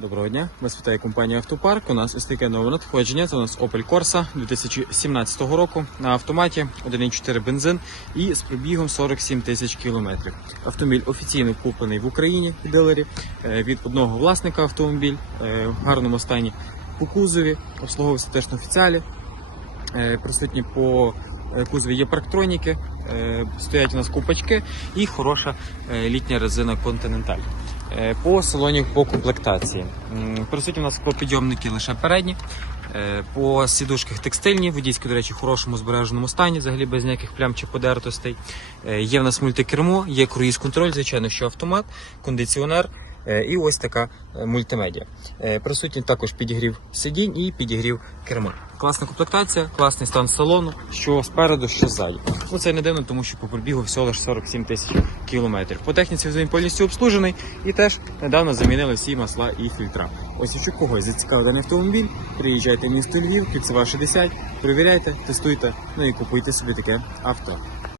Доброго дня, вас вітає компанія Автопарк. У нас ось таке нове надходження. Це у нас Opel Corsa 2017 року на автоматі 1.4 бензин і з пробігом 47 тисяч кілометрів. Автомобіль офіційно куплений в Україні в дилері е, від одного власника автомобіль е, в гарному стані по кузові, обслуговувався теж на офіціалі. Е, Присутні по кузові є парктроніки, стоять у нас купачки і хороша літня резина Continental. Е, По салоні по комплектації. Присутні у нас підйомники лише передні. Е, По сідушках текстильні, водійські, до речі, в хорошому збереженому стані, взагалі без ніяких плям чи подертостей. Е, Є в нас мультикермо, є круїз-контроль, звичайно, що автомат, кондиціонер. Е, І ось така е, мультимедіа. Е, Присутній також підігрів сидінь і підігрів керма. Класна комплектація, класний стан салону, що спереду, що ззаді. Ну це не дивно, тому що по пробігу всього лише 47 тисяч кілометрів. По техніці він повністю обслужений і теж недавно замінили всі масла і фільтра. Ось якщо когось зацікавив автомобіль, приїжджайте в місто Львів, Кільцева 60, перевіряйте, тестуйте, ну і купуйте собі таке авто.